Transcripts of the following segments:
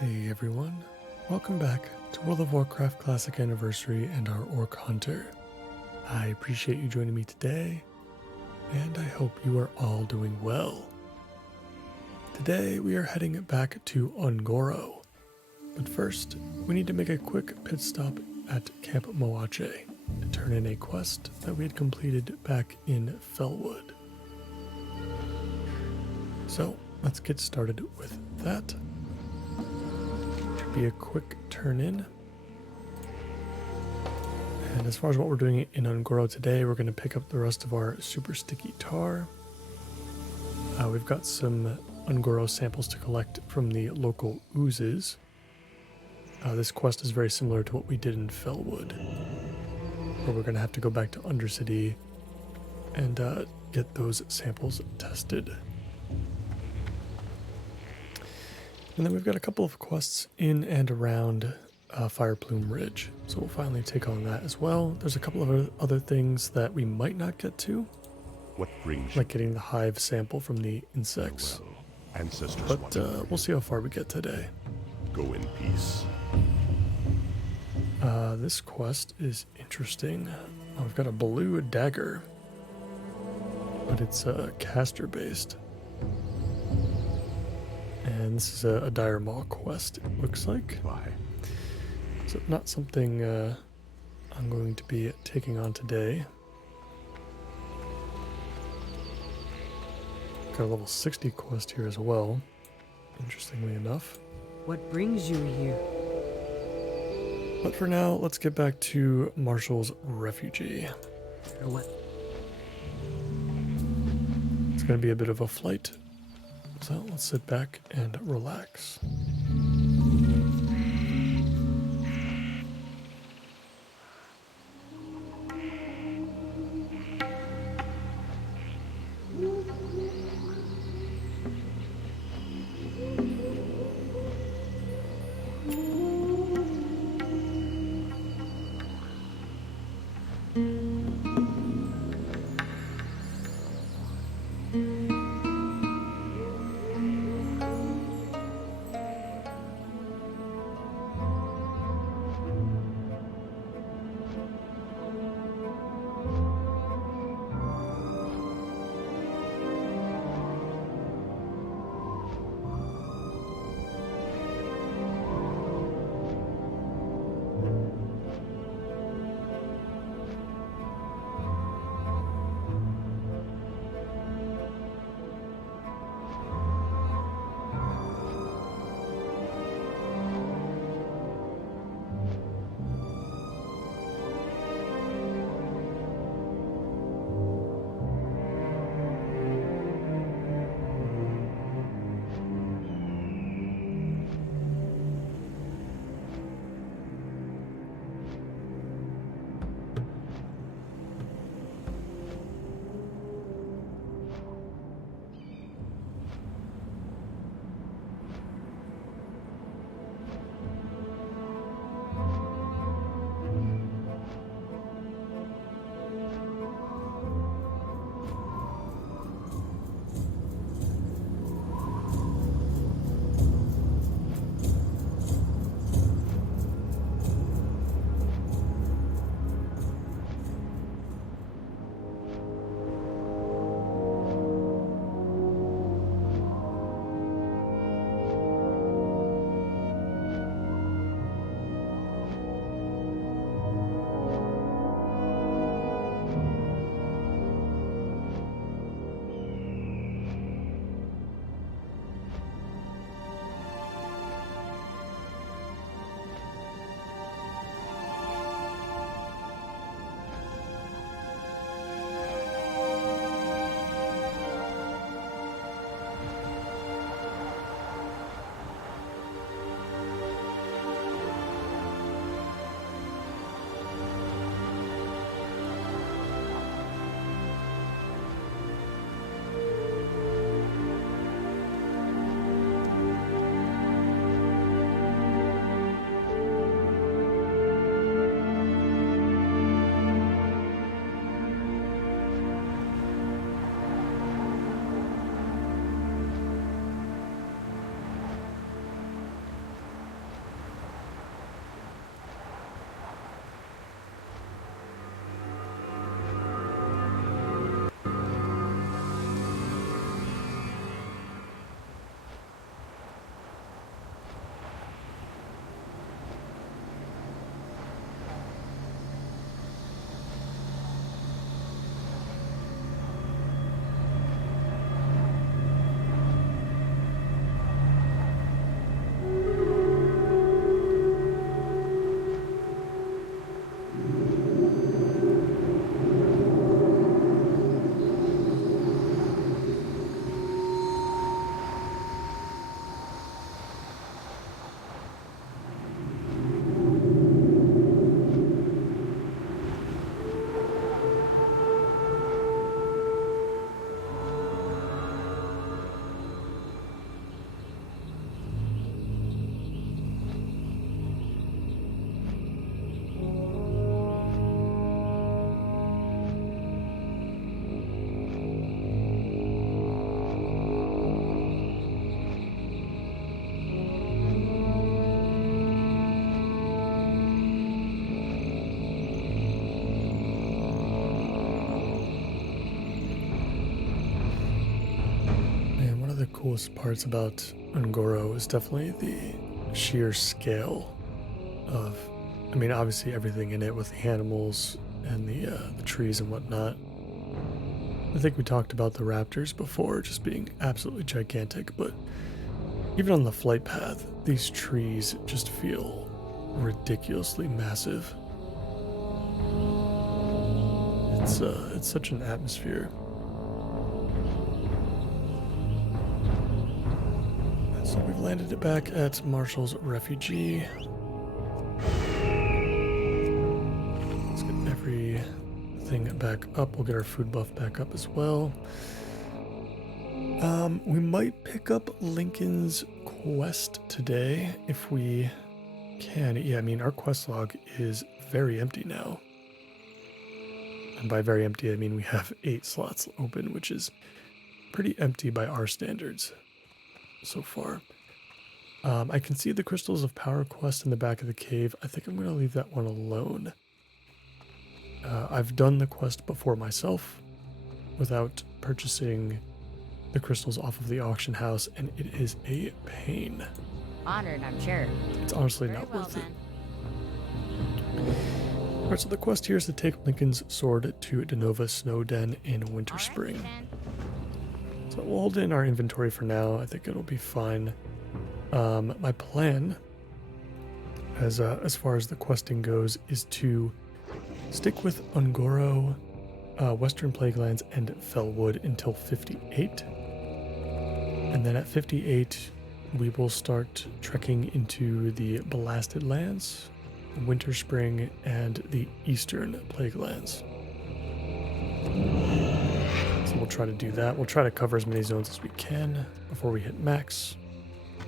Hey everyone, welcome back to World of Warcraft Classic Anniversary and our Orc Hunter. I appreciate you joining me today, and I hope you are all doing well. Today we are heading back to Ungoro, but first we need to make a quick pit stop at Camp Moache to turn in a quest that we had completed back in Felwood. So let's get started with that. Be a quick turn in. And as far as what we're doing in Ungoro today, we're going to pick up the rest of our super sticky tar. We've got some Ungoro samples to collect from the local oozes. This quest is very similar to what we did in Felwood, where we're going to have to go back to Undercity and get those samples tested. And then we've got a couple of quests in and around Fireplume Ridge, so we'll finally take on that as well. There's a couple of other things that we might not get to, what brings like getting the hive sample from the insects. well, ancestors But we'll see how far we get today. go in peace. This quest is interesting. We've got a blue dagger, but it's caster based. And this is a Dire Maw quest, it looks like. Why? So not something I'm going to be taking on today. Got a level 60 quest here as well, interestingly enough. What brings you here? But for now, let's get back to Marshall's Refugee. Or what? It's going to be a bit of a flight, so let's sit back and relax. coolest parts about Ungoro is definitely the sheer scale of, I mean, obviously everything in it with the animals and the trees and whatnot. I think we talked about the raptors before just being absolutely gigantic, but even on the flight path, these trees just feel ridiculously massive. It's such an atmosphere. So we've landed it back at Marshall's Refugee. Let's get everything back up. We'll get our food buff back up as well. We might pick up Lincoln's quest today if we can. Yeah, I mean, our quest log is very empty now. And by very empty, I mean we have 8 slots open, which is pretty empty by our standards so far. I can see the Crystals of Power quest in the back of the cave. I think I'm going to leave that one alone. I've done the quest before myself without purchasing the crystals off of the auction house, and it is a pain. Honored, I'm sure. It's honestly Very not well, worth then. it. Alright, so the quest here is to take Lincoln's sword to Denova Snow Den in Winter All right, Spring. then. So we'll hold it in our inventory for now. I think it'll be fine. My plan, as far as the questing goes, is to stick with Ungoro, Western Plaguelands, and Fellwood until 58. And then at 58, we will start trekking into the Blasted Lands, Winter Spring, and the Eastern Plaguelands. So we'll try to do that. We'll try to cover as many zones as we can before we hit max,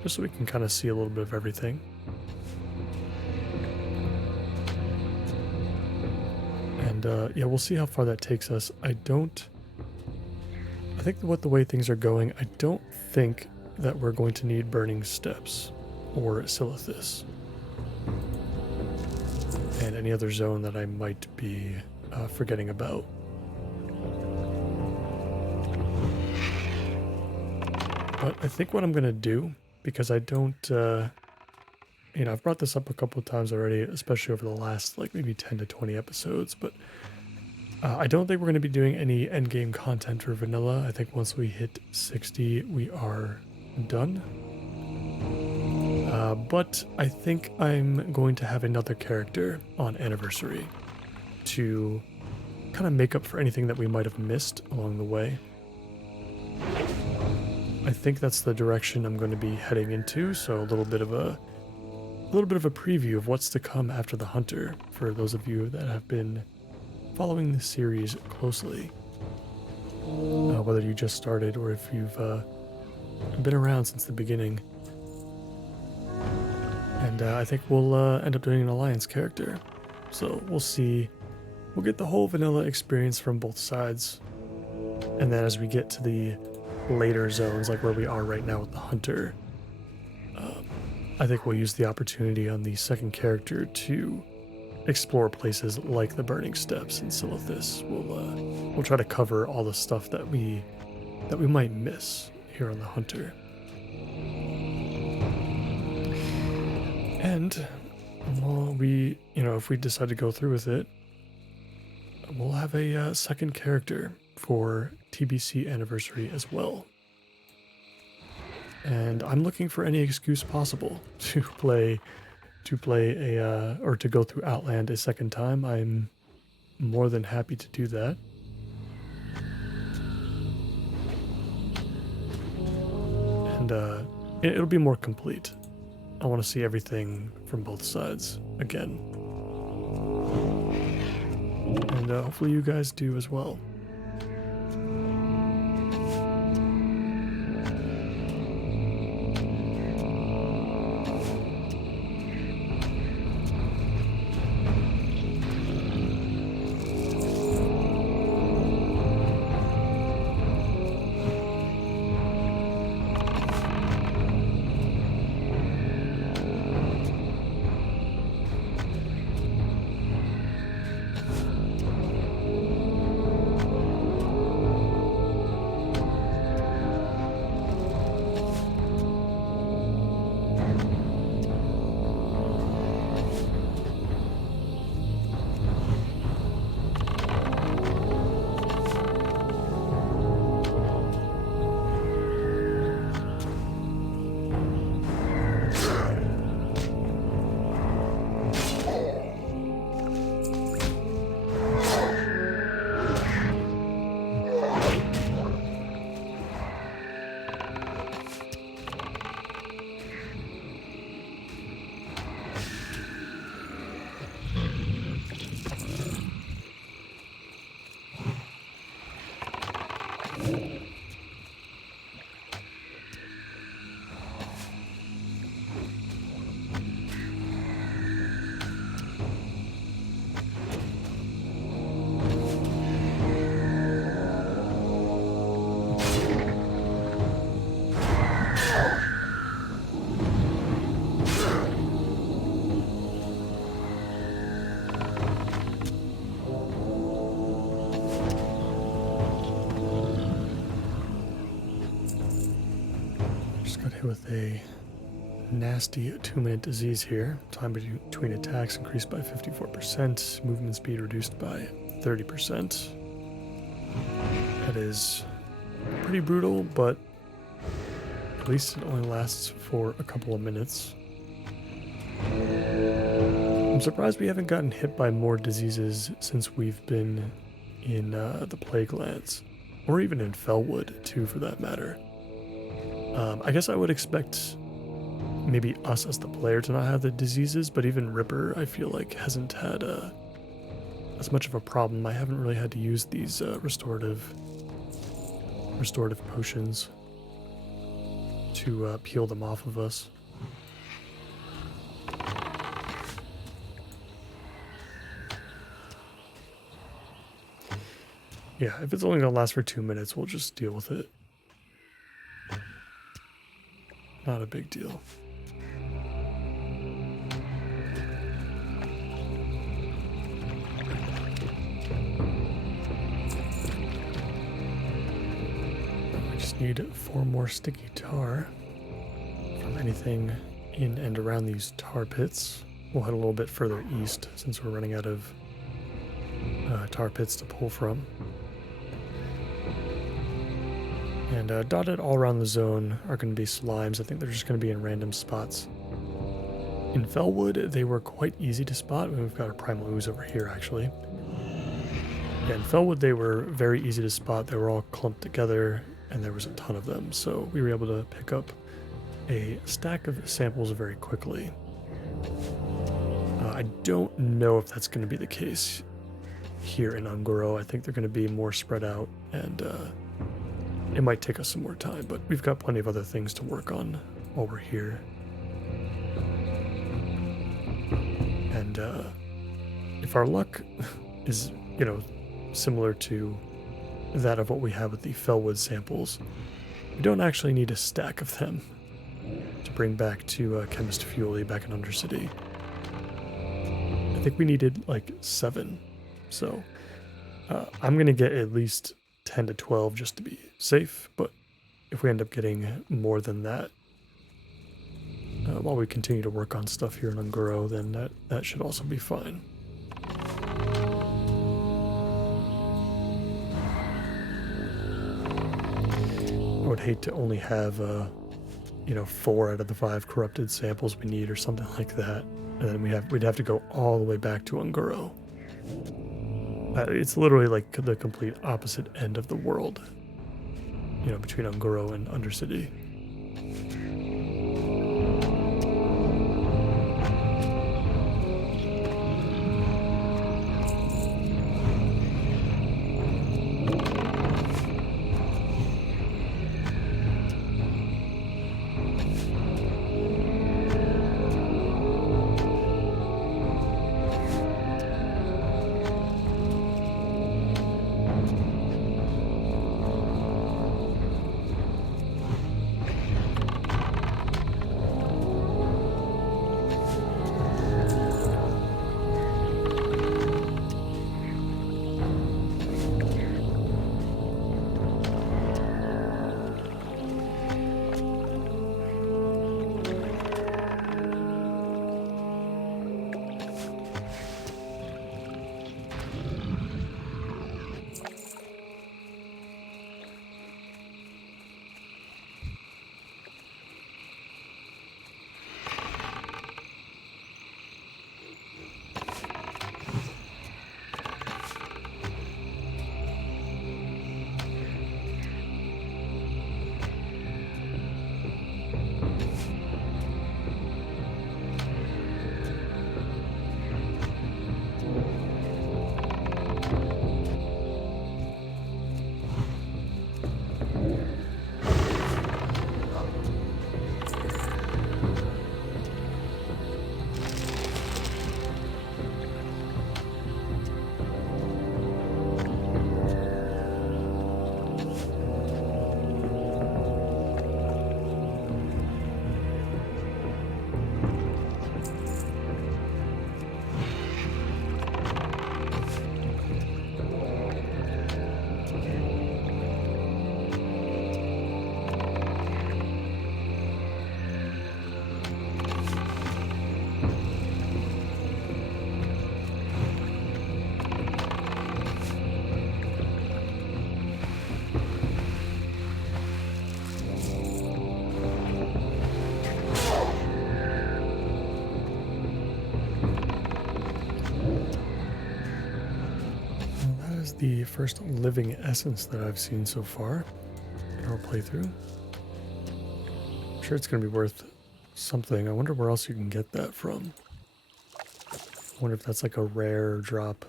just so we can kind of see a little bit of everything. And yeah, we'll see how far that takes us. I think the way things are going, I don't think that we're going to need Burning Steps or Silithus. And any other zone that I might be forgetting about. But I think what I'm going to do, because I don't, I've brought this up a couple of times already, especially over the last like maybe 10 to 20 episodes, but I don't think we're going to be doing any endgame content for vanilla. I think once we hit 60, we are done. But I think I'm going to have another character on Anniversary to kind of make up for anything that we might have missed along the way. I think that's the direction I'm going to be heading into, so a little bit of a preview of what's to come after the Hunter for those of you that have been following the series closely. Whether you just started or if you've been around since the beginning. And I think we'll end up doing an Alliance character. So we'll see. We'll get the whole vanilla experience from both sides. And then as we get to the later zones, like where we are right now with the Hunter, I think we'll use the opportunity on the second character to explore places like the Burning Steps and Silithus. We'll try to cover all the stuff that we might miss here on the Hunter. And well, if we decide to go through with it, we'll have a second character for TBC Anniversary as well. And I'm looking for any excuse possible to play or to go through Outland a second time. I'm more than happy to do that. And it'll be more complete. I want to see everything from both sides again. And hopefully you guys do as well. hit with a nasty 2-minute disease here. Time between attacks increased by 54%. Movement speed reduced by 30%. That is pretty brutal, but at least it only lasts for a couple of minutes. I'm surprised we haven't gotten hit by more diseases since we've been in the Plague Lands, or even in Fellwood too, for that matter. I guess I would expect maybe us as the player to not have the diseases, but even Ripper, I feel like, hasn't had as much of a problem. I haven't really had to use these restorative potions to peel them off of us. Yeah, if it's only going to last for 2 minutes, we'll just deal with it. Not a big deal. We just need 4 more sticky tar from anything in and around these tar pits. We'll head a little bit further east since we're running out of tar pits to pull from. And dotted all around the zone are going to be slimes. I think they're just going to be in random spots. In Fellwood, they were quite easy to spot. We've got our primal ooze over here, actually. Yeah, in Fellwood, they were very easy to spot. They were all clumped together, and there was a ton of them. So we were able to pick up a stack of samples very quickly. I don't know if that's going to be the case here in Ungoro. I think they're going to be more spread out, and it might take us some more time, but we've got plenty of other things to work on while we're here. And if our luck is, similar to that of what we have with the Fellwood samples, we don't actually need a stack of them to bring back to Chemist Fuely back in Undercity. I think we needed like 7, so I'm going to get at least 10 to 12 just to be safe, but if we end up getting more than that while we continue to work on stuff here in Ungoro, then that should also be fine. I would hate to only have 4 out of the 5 corrupted samples we need or something like that, and then we'd have to go all the way back to Ungoro. It's literally like the complete opposite end of the world, between Ungoro and Undercity. the first living essence that I've seen so far in our playthrough. I'm sure it's going to be worth something. I wonder where else you can get that from. I wonder if that's like a rare drop,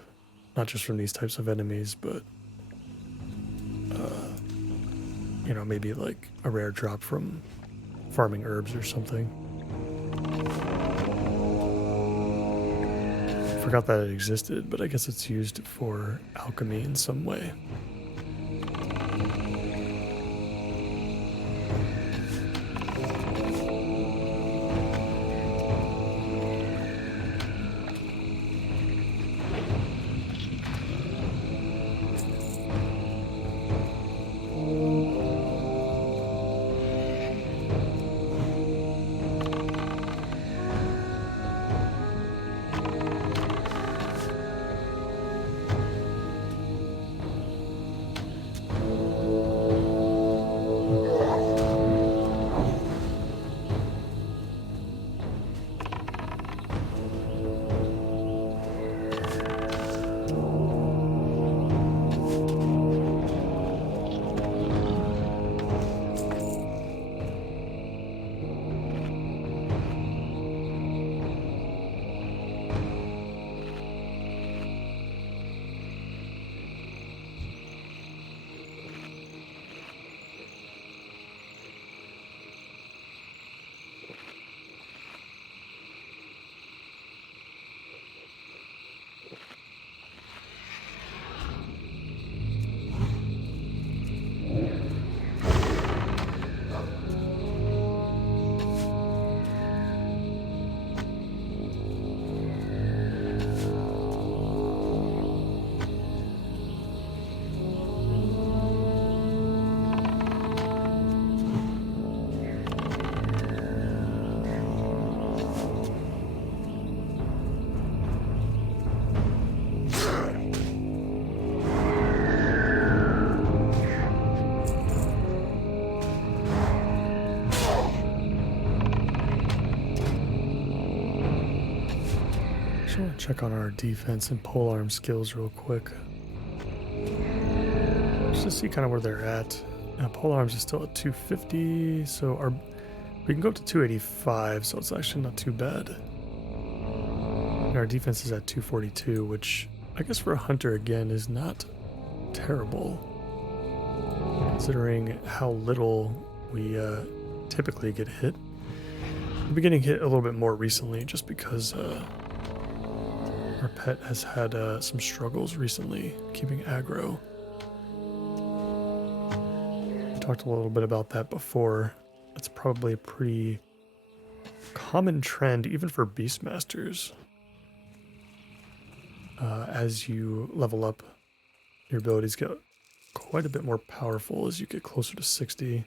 not just from these types of enemies, but you know, maybe like a rare drop from farming herbs or something. Forgot that it existed, but I guess it's used for alchemy in some way. Just want to check on our defense and polearm skills real quick. Just to see kind of where they're at. Polearms is still at 250, so we can go up to 285, so it's actually not too bad. And our defense is at 242, which I guess for a hunter again is not terrible, considering how little we typically get hit. We've been getting hit a little bit more recently just because our pet has had some struggles recently keeping aggro. We talked a little bit about that before. It's probably a pretty common trend even for Beastmasters. As you level up, your abilities get quite a bit more powerful as you get closer to 60.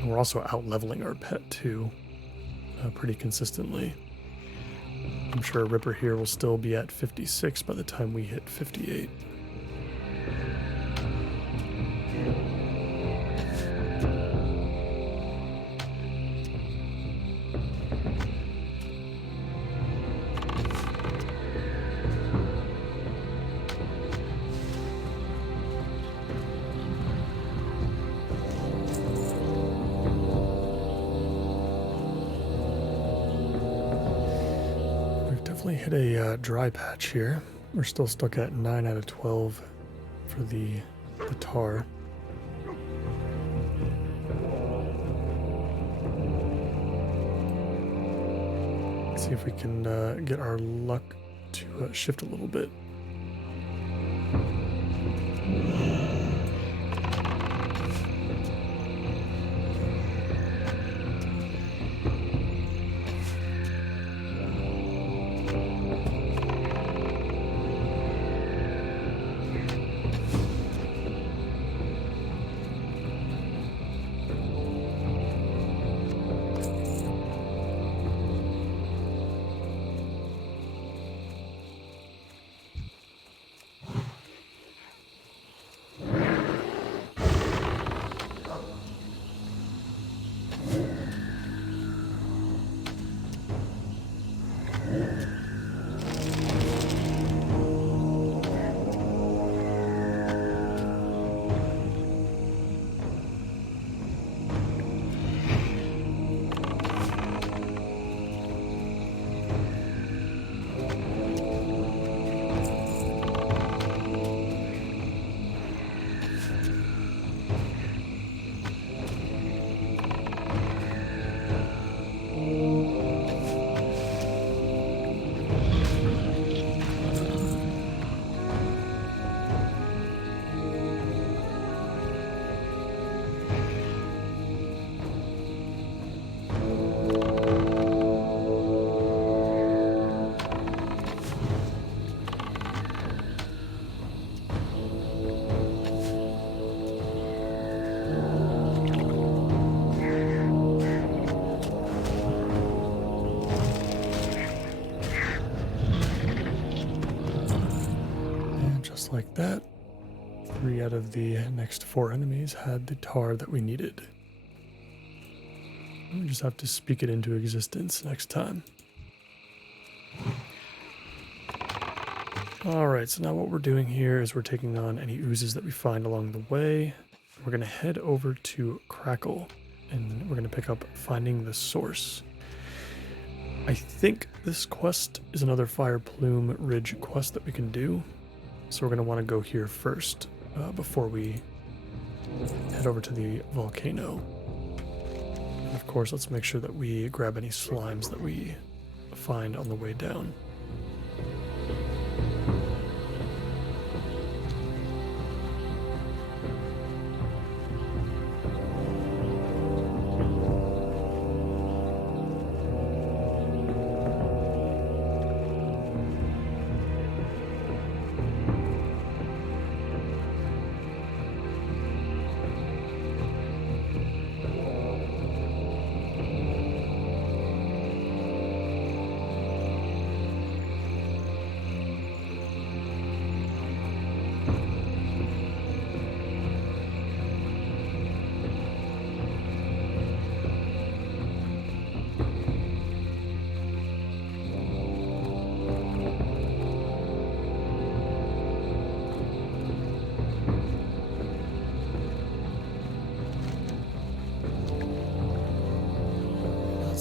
And we're also out-leveling our pet too, pretty consistently. I'm sure Ripper here will still be at 56 by the time we hit 58. Hit a dry patch here. We're still stuck at 9 out of 12 for the tar. Let's see if we can get our luck to shift a little bit. just like that, 3 out of the next 4 enemies had the tar that we needed. We just have to speak it into existence next time. Alright, so now what we're doing here is we're taking on any oozes that we find along the way. We're going to head over to Crackle, and we're going to pick up Finding the Source. I think this quest is another Fire Plume Ridge quest that we can do. So we're going to want to go here first before we head over to the volcano. And of course, let's make sure that we grab any slimes that we find on the way down.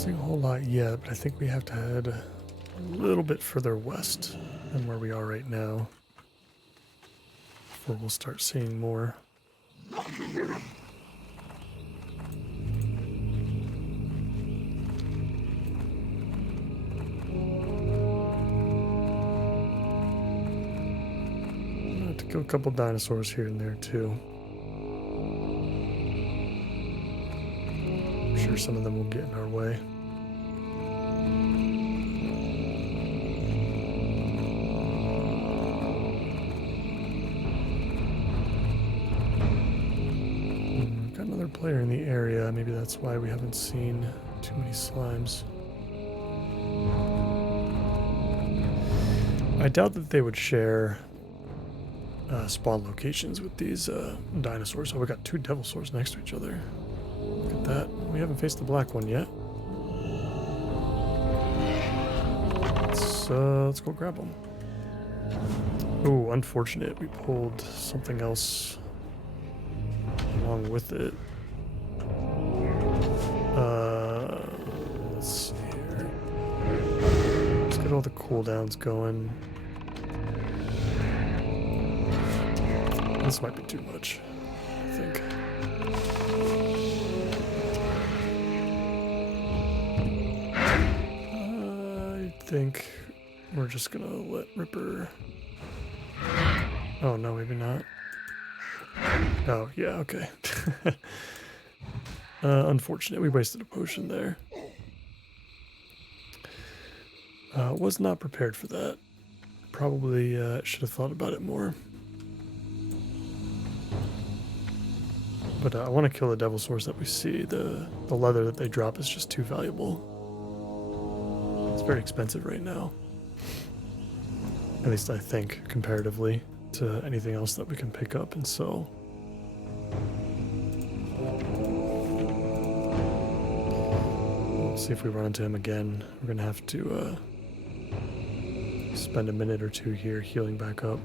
A whole lot yet, but I think we have to head a little bit further west than where we are right now before we'll start seeing more. I'll have to kill a couple dinosaurs here and there too. I'm sure some of them will get in our way. Got another player in the area. Maybe that's why we haven't seen too many slimes. I doubt that they would share spawn locations with these dinosaurs. Oh, we got 2 Devilsaurs next to each other. Look at that. We haven't faced the black one yet. Let's go grab them. Oh, unfortunate. We pulled something else along with it. Let's see here. Let's get all the cooldowns going. This might be too much, I think. I think we're just gonna let Ripper... Oh, no, maybe not. Oh, yeah, okay. Unfortunate, we wasted a potion there. Was not prepared for that. Probably should have thought about it more. But I want to kill the Devilsaurs that we see. The leather that they drop is just too valuable. It's very expensive right now. At least I think, comparatively to anything else that we can pick up and sell. We'll see if we run into him again. We're going to have to spend a minute or 2 here healing back up.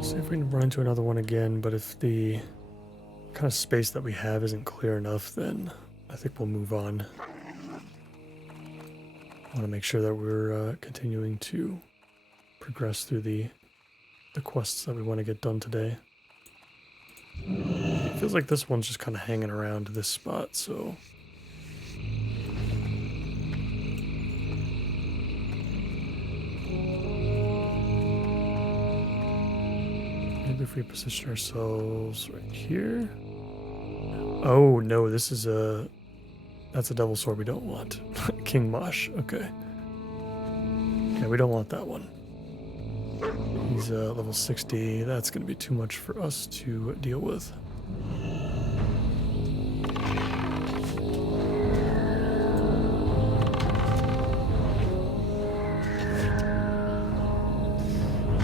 See if we can run into another one again, but if the kind of space that we have isn't clear enough, then I think we'll move on. I want to make sure that we're continuing to progress through the quests that we want to get done today. It feels like this one's just kind of hanging around this spot, so Maybe if we position ourselves right here. Oh no, this is that's a devil sword we don't want. King Mosh, okay. Yeah, we don't want that one. He's level 60. That's going to be too much for us to deal with.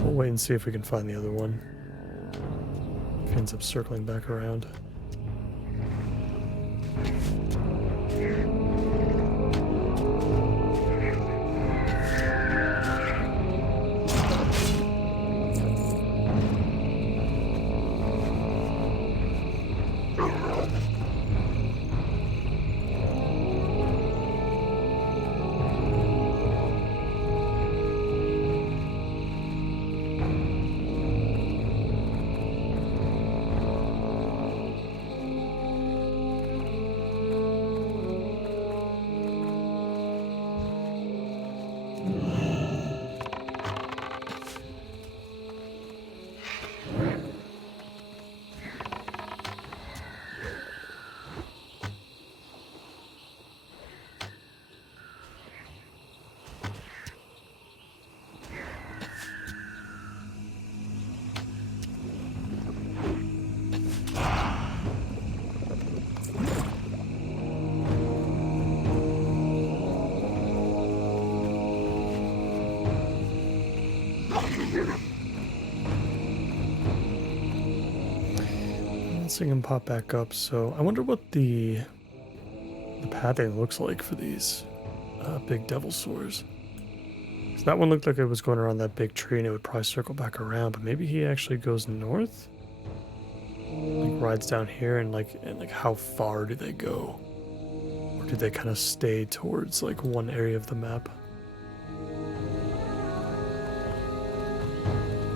We'll wait and see if we can find the other one. If he ends up circling back around. Seeing him pop back up, so I wonder what the pathing looks like for these big devil swords. So that one looked like it was going around that big tree and it would probably circle back around, but maybe he actually goes north? Like rides down here and like how far do they go? Or do they kind of stay towards like one area of the map?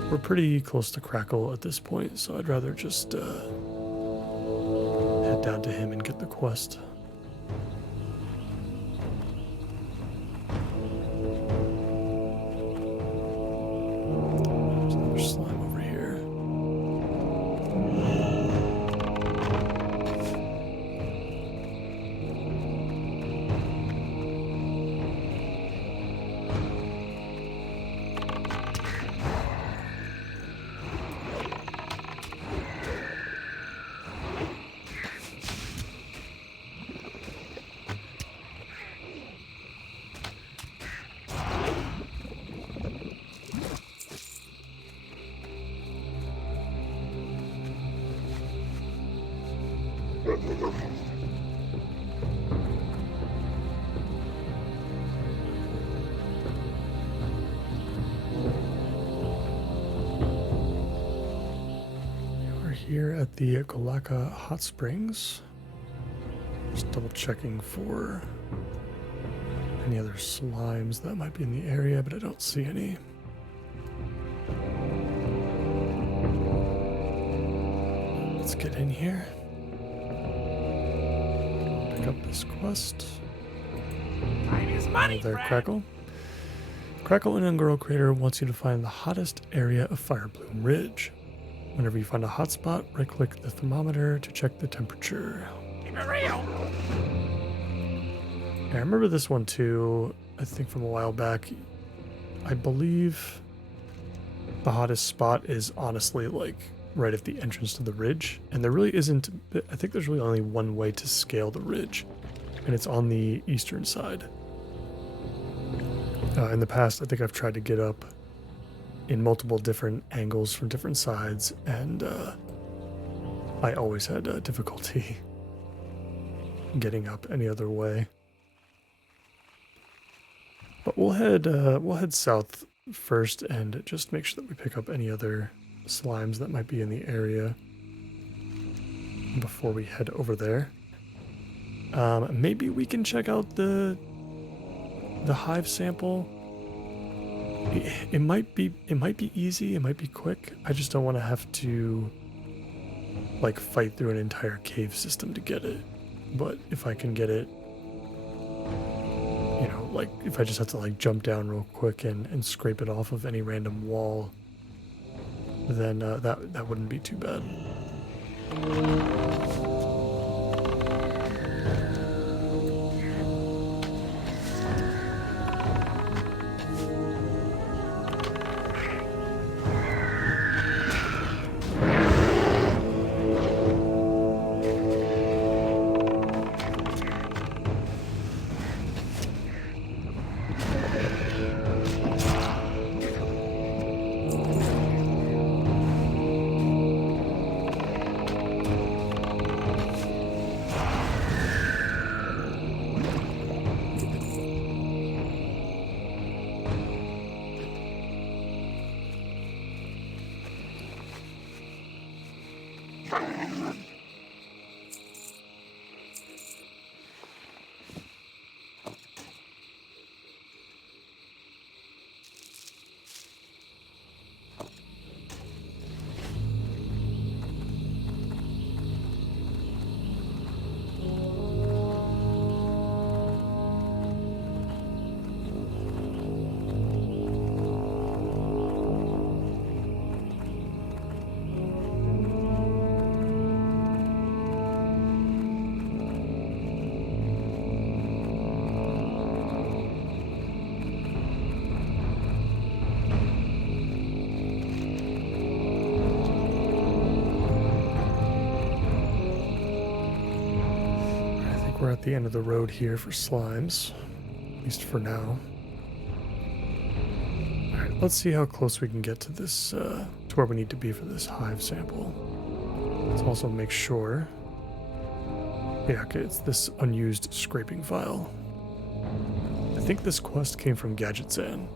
We're pretty close to Crackle at this point, so I'd rather just head down to him and get the quest. There's another slime over here. We're here at the Golaka Hot Springs. Just double checking for any other slimes that might be in the area, but I don't see any. Let's get in here. Pick up this quest. Hello there, Crackle. Crackle in Ungoro Crater wants you to find the hottest area of Firebloom Ridge. Whenever you find a hot spot, right-click the thermometer to check the temperature. Keep it real. Yeah, I remember this one too, I think from a while back. I believe the hottest spot is honestly like right at the entrance to the ridge, and there really isn't, I think there's really only one way to scale the ridge, and it's on the eastern side. In the past, I think I've tried to get up in multiple different angles from different sides, and I always had difficulty getting up any other way. But we'll head south first and just make sure that we pick up any other slimes that might be in the area before we head over there. Maybe we can check out the hive sample. It might be easy, it might be quick. I just don't want to have to like fight through an entire cave system to get it. But if I can get it, you know, like if I just have to like jump down real quick and scrape it off of any random wall, then that wouldn't be too bad. We're at the end of the road here for slimes, at least for now. Alright, let's see how close we can get to this, to where we need to be for this hive sample. Let's also make sure. Yeah, okay, it's this unused scraping file. I think this quest came from Gadgetzan,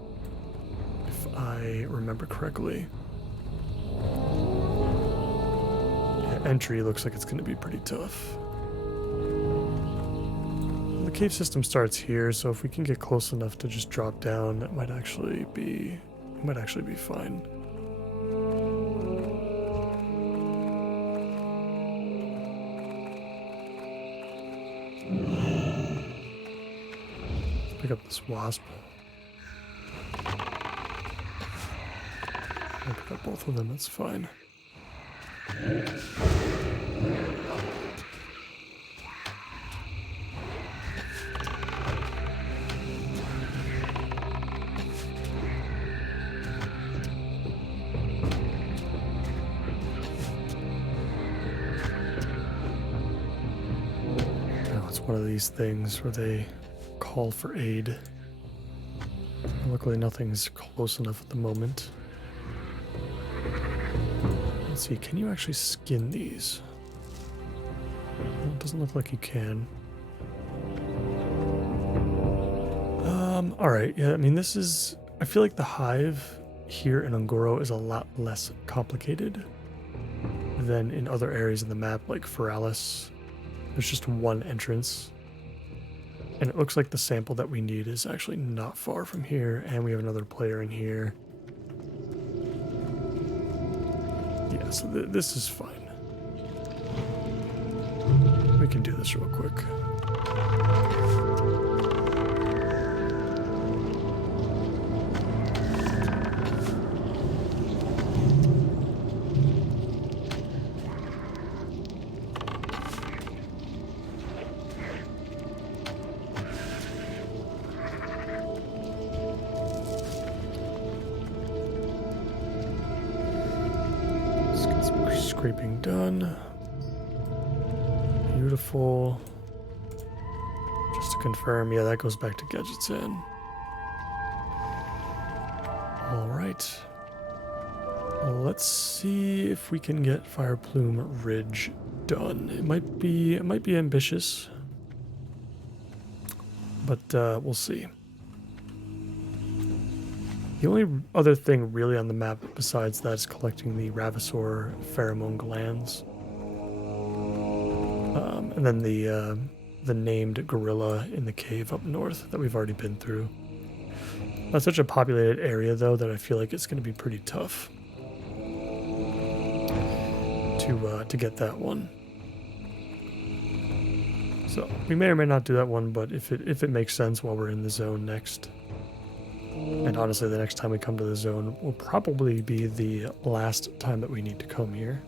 if I remember correctly. Yeah, entry looks like it's going to be pretty tough. The cave system starts here, so if we can get close enough to just drop down, that might actually be fine. Let's pick up this wasp. I'll pick up both of them, that's fine. One of these things where they call for aid. Luckily nothing's close enough at the moment. Let's see, can you actually skin these? Well, it doesn't look like you can. Alright, yeah, I mean this is... I feel like the hive here in Ungoro is a lot less complicated than in other areas of the map, like Feralis. There's just one entrance, and it looks like the sample that we need is actually not far from here, and we have another player in here. Yeah, so this is fine. We can do this real quick. Scraping done. Beautiful. Just to confirm, yeah, that goes back to Gadgetzan. Alright. Let's see if we can get Fireplume Ridge done. It might be ambitious, but we'll see. The only other thing really on the map besides that is collecting the Ravasor pheromone glands. And then the named gorilla in the cave up north that we've already been through. That's such a populated area though that I feel like it's going to be pretty tough to get that one. So we may or may not do that one, but if it makes sense while we're in the zone next, And honestly, the next time we come to the zone will probably be the last time that we need to come here.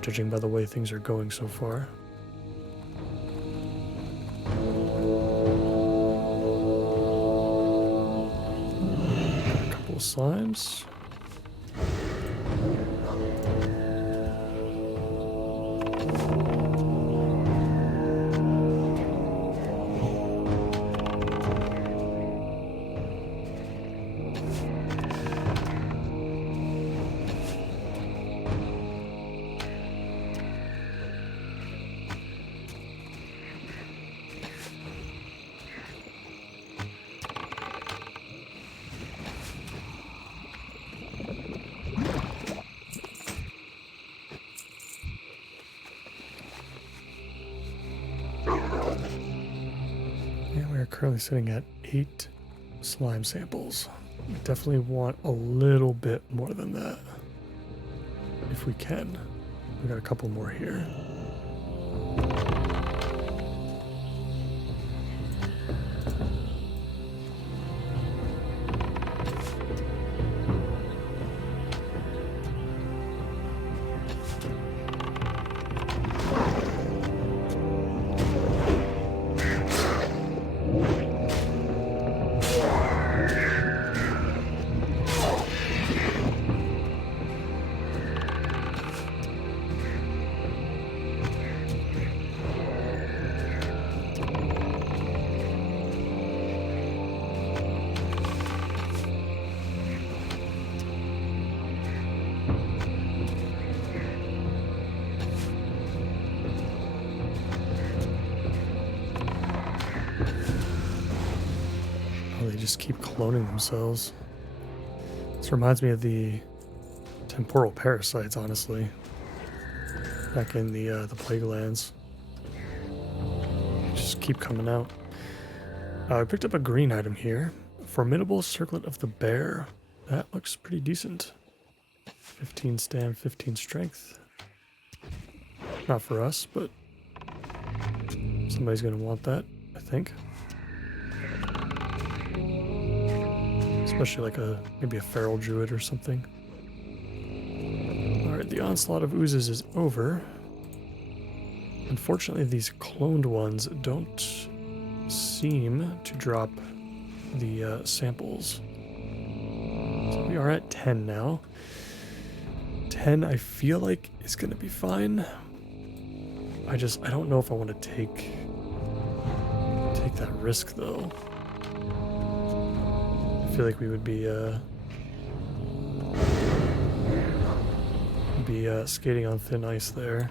Judging by the way things are going so far. A couple of slimes. Currently sitting at 8 slime samples. We definitely want a little bit more than that if we can. We got a couple more here. They just keep cloning themselves. This reminds me of the temporal parasites, honestly. Back in the Plague Lands. Just keep coming out. I picked up a green item here. Formidable Circlet of the Bear. That looks pretty decent. 15 stam, 15 strength. Not for us, but somebody's going to want that, I think. Especially like maybe a feral druid or something. Alright, the onslaught of oozes is over. Unfortunately, these cloned ones don't seem to drop the samples. So we are at 10 now. 10 I feel like is going to be fine. I don't know if I want to take that risk though. I feel like we would be skating on thin ice there.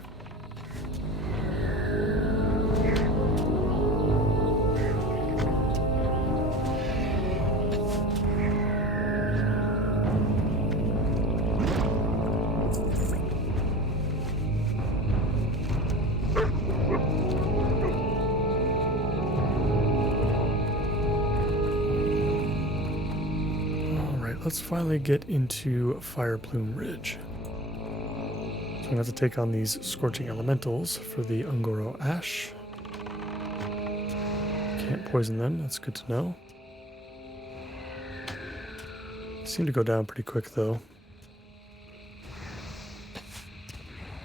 Let's finally get into Fire Plume Ridge. So I'm going to have to take on these Scorching Elementals for the Ungoro Ash. Can't poison them, that's good to know. Seem to go down pretty quick though.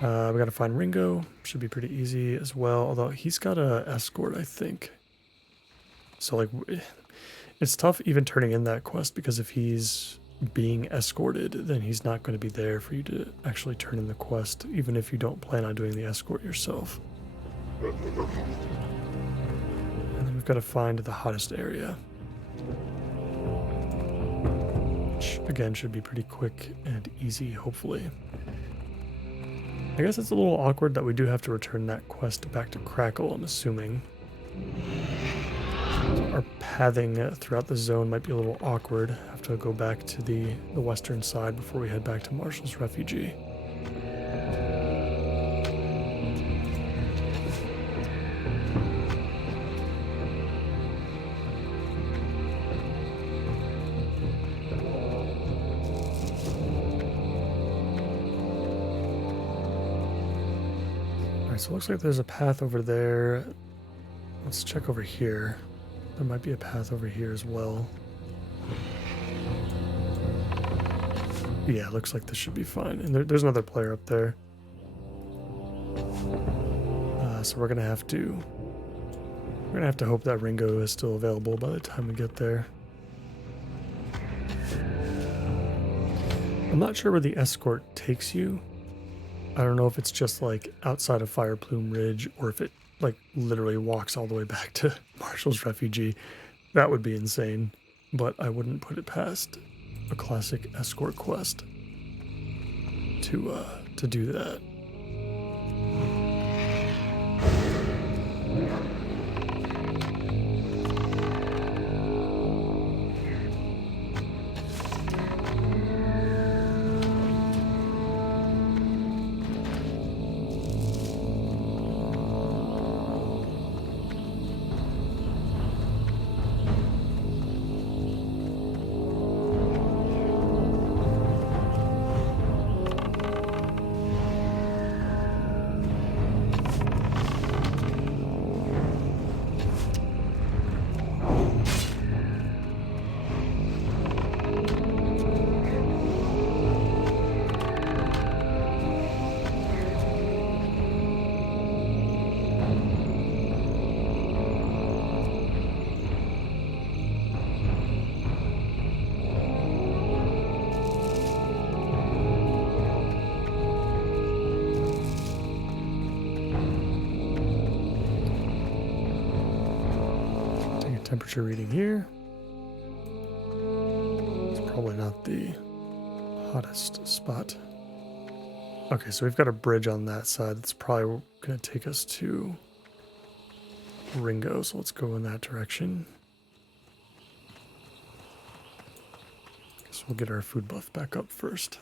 We got to find Ringo, should be pretty easy as well, although he's got a escort I think. So like... It's tough even turning in that quest because if he's being escorted, then he's not going to be there for you to actually turn in the quest, even if you don't plan on doing the escort yourself. And then we've got to find the hottest area. Which, again, should be pretty quick and easy, hopefully. I guess it's a little awkward that we do have to return that quest back to Crackle, I'm assuming. Our pathing throughout the zone might be a little awkward. Have to go back to the western side before we head back to Marshall's Refugee. Alright, so it looks like there's a path over there. Let's check over here. There might be a path over here as well. Yeah, looks like this should be fine. And there's another player up there. So we're gonna have to hope that Ringo is still available by the time we get there. I'm not sure where the escort takes you. I don't know if it's just like outside of Fire Plume Ridge or if it like literally walks all the way back to Marshall's Refugee. That would be insane, but I wouldn't put it past a classic escort quest to do that. Temperature reading here. It's probably not the hottest spot. Okay, so we've got a bridge on that side. That's probably going to take us to Ringo, so let's go in that direction. Guess we'll get our food buff back up first.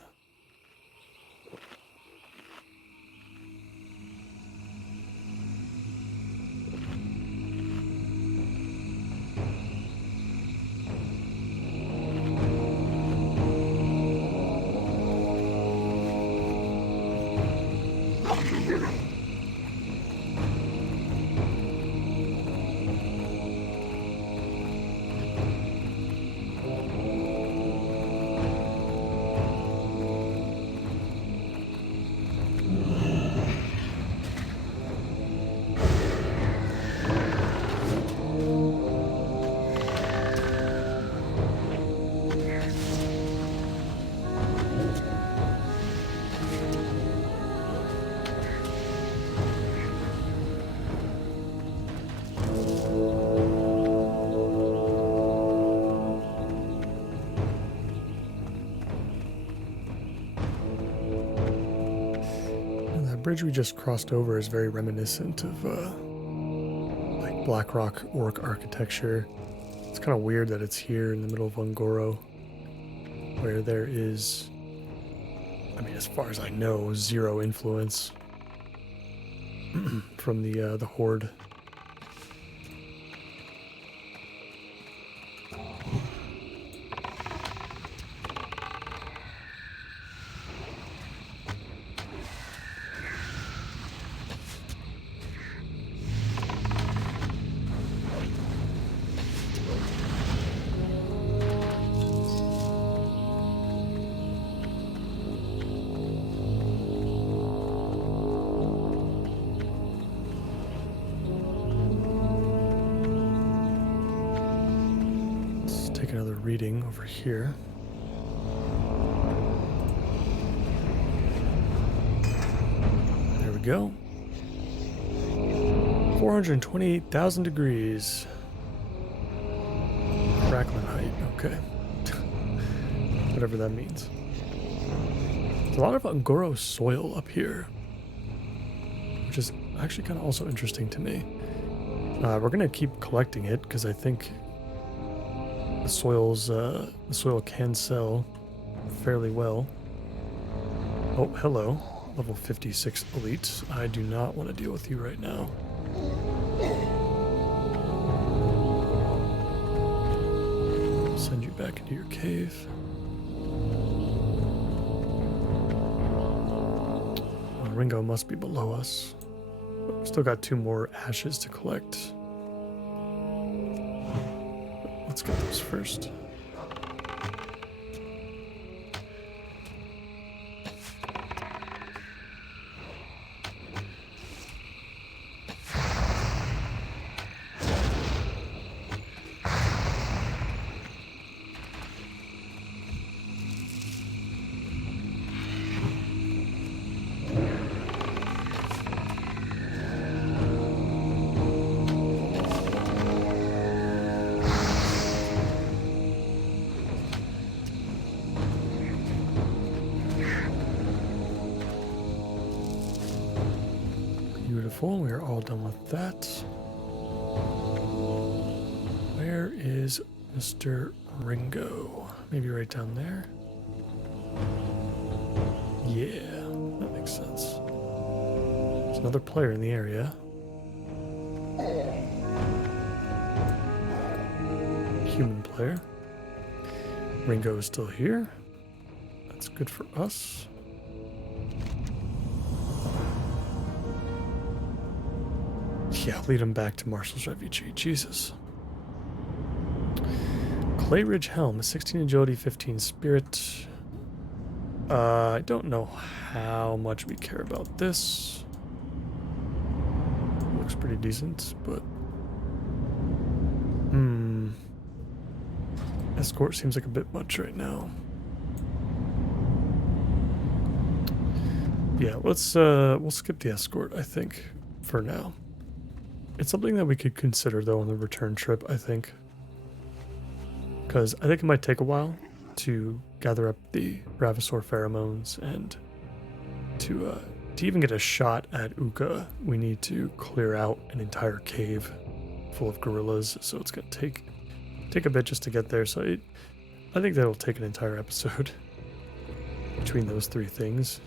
Bridge we just crossed over is very reminiscent of like Blackrock Orc architecture. It's kind of weird that it's here in the middle of Ungoro, where there is, I mean, as far as I know, zero influence from the Horde. Another reading over here. There we go. 428,000 degrees. Crackling height, okay. Whatever that means. There's a lot of Ungoro soil up here, which is actually kind of also interesting to me. We're going to keep collecting it because I think the soil can sell fairly well. Oh, hello. Level 56 elite. I do not want to deal with you right now. Send you back into your cave. Well, Ringo must be below us. But we've still got 2 more ashes to collect. let's get those first. Beautiful, we are all done with that. Where is Mr. Ringo? Maybe right down there? Yeah, that makes sense. There's another player in the area. Human player. Ringo is still here. That's good for us. Yeah, lead him back to Marshall's Refugee. Jesus. Clay Ridge Helm, 16 agility, 15 spirit. I don't know how much we care about this. Looks pretty decent, but... Escort seems like a bit much right now. Yeah, let's we'll skip the escort, I think, for now. It's something that we could consider, though, on the return trip, I think. Because I think it might take a while to gather up the Ravasaur pheromones, and to even get a shot at Uka, we need to clear out an entire cave full of gorillas, so it's going to take a bit just to get there. So I think that'll take an entire episode between those three things.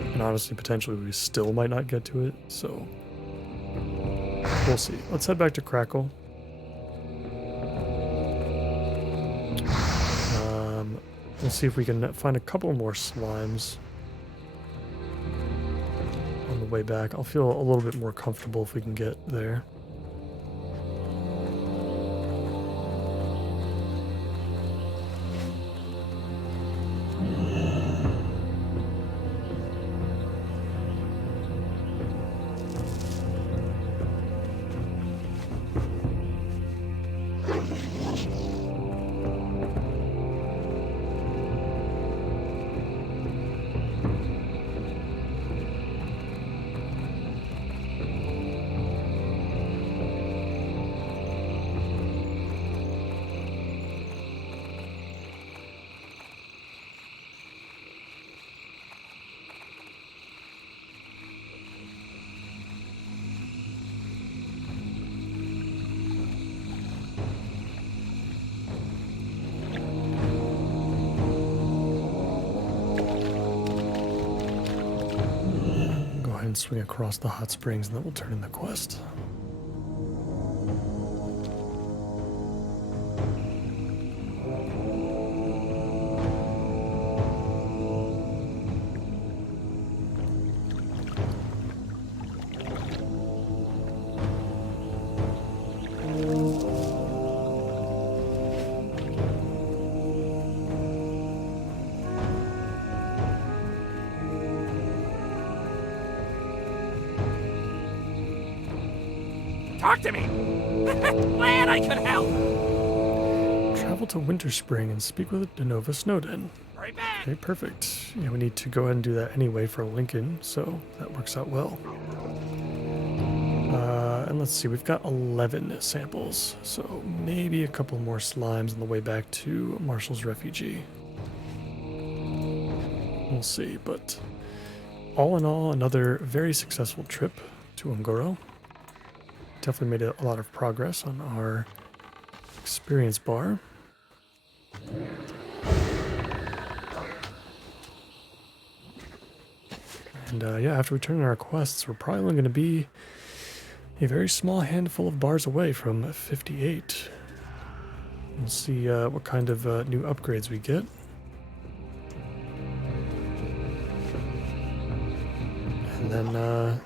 And honestly, potentially we still might not get to it, so we'll see. Let's head back to Crackle. We'll see if we can find a couple more slimes on the way back. I'll feel a little bit more comfortable if we can get there. And swing across the hot springs, and then we'll turn in the quest. Talk to me! Glad I could help! Travel to Winter Spring and speak with Denova Snowden. Right back! Okay, perfect. Yeah, we need to go ahead and do that anyway for Lincoln, so that works out well. And let's see, we've got 11 samples, so maybe a couple more slimes on the way back to Marshall's Refugee. We'll see, but all in all, another very successful trip to Ungoro. Definitely made a lot of progress on our experience bar. And yeah, after we turn in our quests, we're probably only going to be a very small handful of bars away from 58. We'll see what kind of new upgrades we get. And then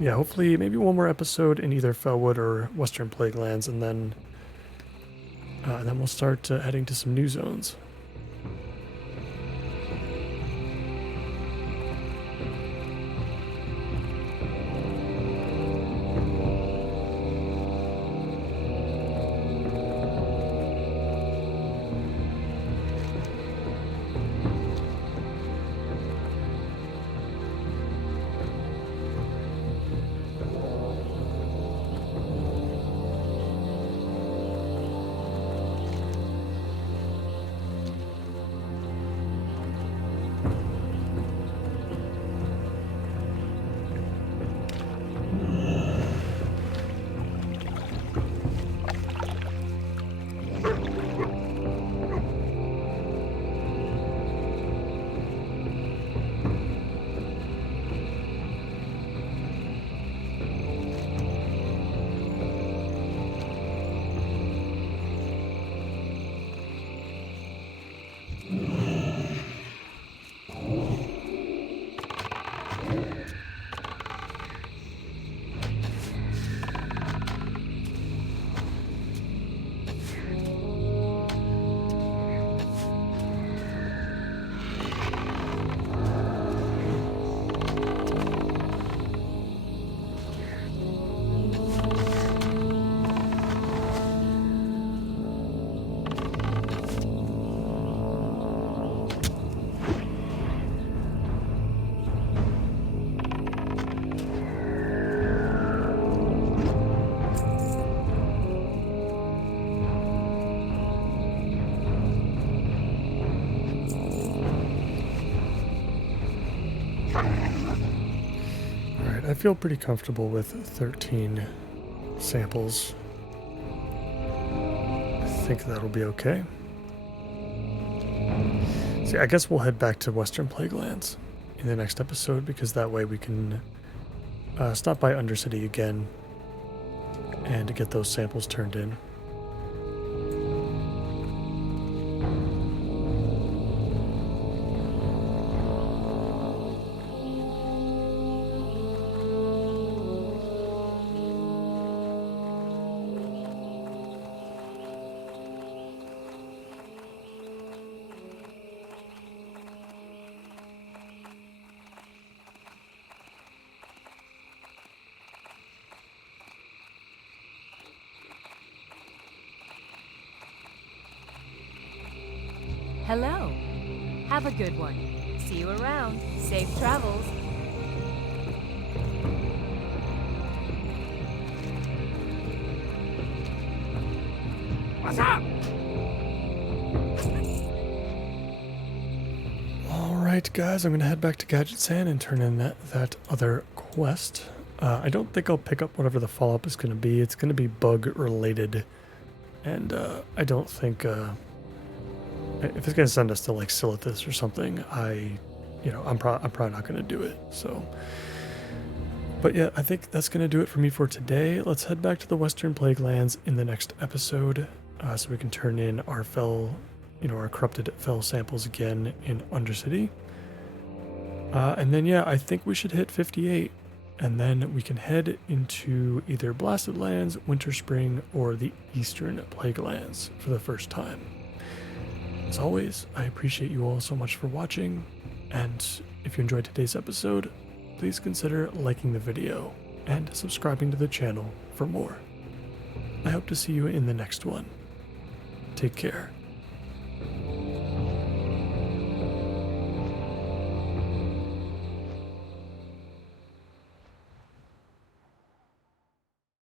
yeah, hopefully maybe one more episode in either Felwood or Western Plaguelands, and then we'll start heading to some new zones. I feel pretty comfortable with 13 samples. I think that'll be okay. See, I guess we'll head back to Western Plaguelands in the next episode, because that way we can stop by Undercity again and get those samples turned in. Hello. Have a good one. See you around. Safe travels. What's up? Alright guys, I'm going to head back to Gadgetsan and turn in that other quest. I don't think I'll pick up whatever the follow-up is going to be. It's going to be bug related. And I don't think... if it's going to send us to like Silithus or something, I'm probably not going to do it. So, but yeah, I think that's going to do it for me for today. Let's head back to the Western Plaguelands in the next episode, so we can turn in our our corrupted fell samples again in Undercity. And then yeah, I think we should hit 58, and then we can head into either Blasted Lands, Winter Spring, or the Eastern Plaguelands for the first time. As always, I appreciate you all so much for watching, and if you enjoyed today's episode, please consider liking the video and subscribing to the channel for more. I hope to see you in the next one. Take care.